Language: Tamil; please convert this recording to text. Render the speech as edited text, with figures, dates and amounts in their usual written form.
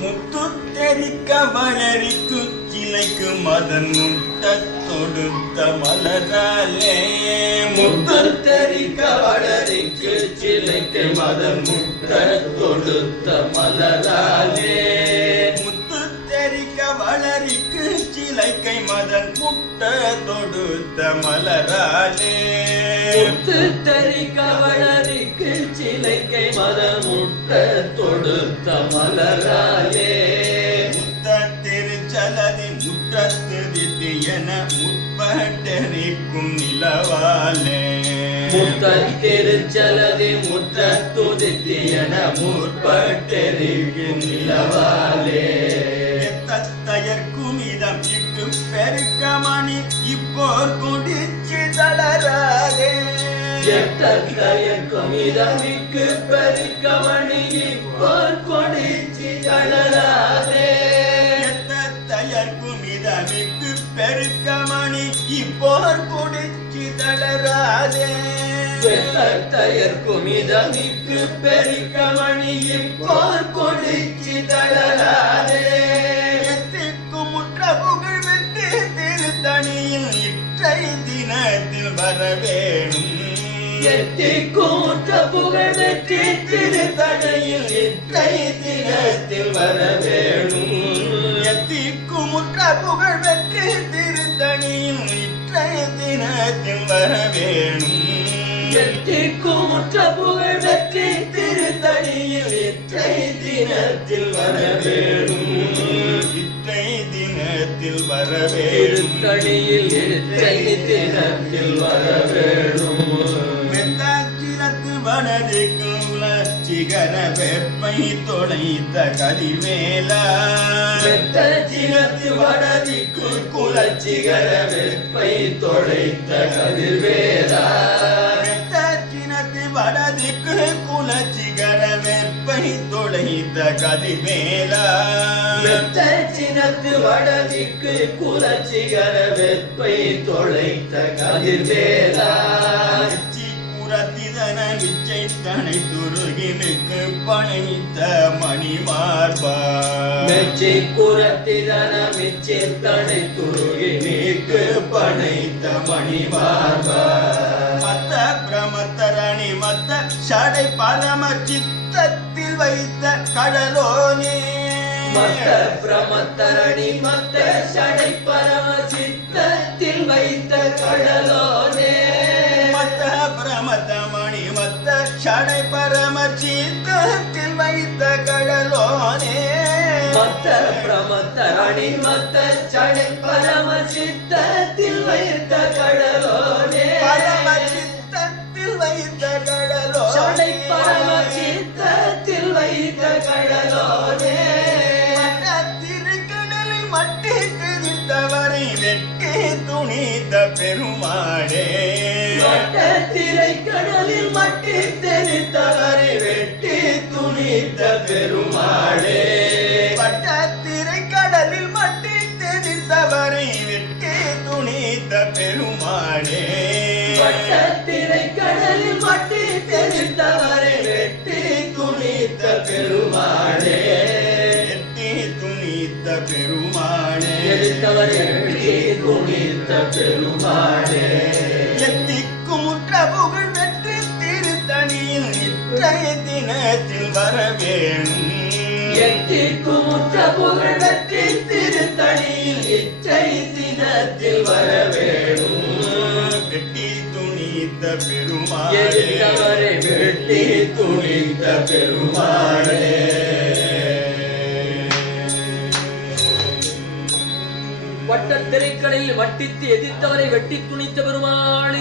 முத்து தெரிக்க வளரிக்கு சிலைக்கு மதன் முட்ட தொடுத்த மலராலே முத்து தெரிக்க வளரிக்கு சிலைக்கு மதன் முட்ட தொடுத்த மலராலே முத்து தெரிக்க வளரிக்கு சிலைக்கை மதன் முட்ட தொடுத்த மலராலே முத்து தெரிக்க வளரிக்கு சிலைக்கை மதன் முட்ட தொடுத்த மலராலே முத்த திருச்சலதி முற்றத்து தித்தியன முற்பட்டரிக்கும் நிலவாலே முத்த திருச்சலதி முற்றத்துதித்தியன முற்பட்டரிக்கும் நிலவாலே தயர்க்கும் இதம் இக்கு பெருக்கமணி இப்போர் குடிச்சு தளராதே தயர்க்கும் இதமிக்கு பெருக்கமணி இப்போர் குடிச்சு தளராதே தயர்க்கும் இதமிக்கு பெருக்கமணி இப்போர் குடிச்சு தளராதே தயர்க்கும் இதமிக்கு பெருக்கமணி இப்போர் குடிச்சு தளராதே புகழ் வெற்றி திருத்தணியில் இற்றை தினத்தில் வரவேணும் எத்திக்கூற்ற புகழ் வெற்றி திருத்தணியில் இற்றை தினத்தில் வரவேணும் எத்திக்குமுற்ற புகழ் வெற்றி திருத்தணியில் இற்றை தினத்தில் வரவேணும் எத்திக்கூற்ற புகழ் வெற்றி திருத்தணியில் இற்றை தினத்தில் வரவேணும் திருத்தணியில் இற்றை தினத்தில் வரவேணும் மெத்தாச்சிரத்து வடதிக்கு சிகர வெப்பை தொலைத்த கதிர்வேலா மெத்தாச்சிரத்து வடதிக்கு குலச்சிகர வெப்பை தொலைத்த கதிர்வேலா மெத்தாச்சிரத்து வடதிக்கு குலச்சிகர வெப்பை தொலைத்த கதிர்வேலா மெத்தச்சினத்து வடதிக்கு குலச்சிகர வெப்பை தொலைத்த கதிர்வேலா புறத்திதன மிச்சை தனை துருகினுக்கு பணைத்த மணிமார்பா மெச்சி புறத்திதன மிச்சி தனை துருகினுக்கு பணைத்த மணிமார்பா மத்த பிரமத்தரணி மத்த ஷடை பரம சித்தத்தில் வைத்த கடலோனே மத்த பிரமத்தரணி மத்த ஷடை பரம சித்தத்தில் வைத்த கடலோனே மத்த பிரமத்தமணி மத்த ஷடை பரம சித்தத்தில் வைத்த கடலோனே மத்த பிரமத்தரணி மத்த ஷடை பரம சித்தத்தில் வைத்த கடலோனே பரம சித்தத்தில் வைத்த கடலோ ஷடை பரம சித்தத்தில் வைத்த கடலோனே மட்டி திரித்தவரை வெட்டி துணித்த பெருமாளே திரை கடலில் மட்டி தெரித்தவரை வெட்டி துணித்த பெருமாளே பட்டத்திரை கடலில் மட்டி தெரித்தவரை வெட்டி துணித்த பெருமாளே பட்டத்திரை கடலில் மட்டி தெரித்தவரை வெட்டி துணித்த பெருமாளே பெருமாளே எதிர்த்தவரை துணித்த பெருமாளே எத்திக்குமுற்ற புகழ் வெற்றி திருத்தணியில் இற்றைய தினத்தில் வரவேணும் எத்திக்குமுற்ற புகழ் வெற்றி திருத்தணியில் இற்றை தினத்தில் வரவேணும் வெட்டி துணித்த பெருமாளே எதிர்த்தவரை வெட்டி துணித்த பெருமாளே வட்ட திரைக்கடையில் வட்டித்து எதிர்த்தவரை வெட்டி துணித்த பெருமாள்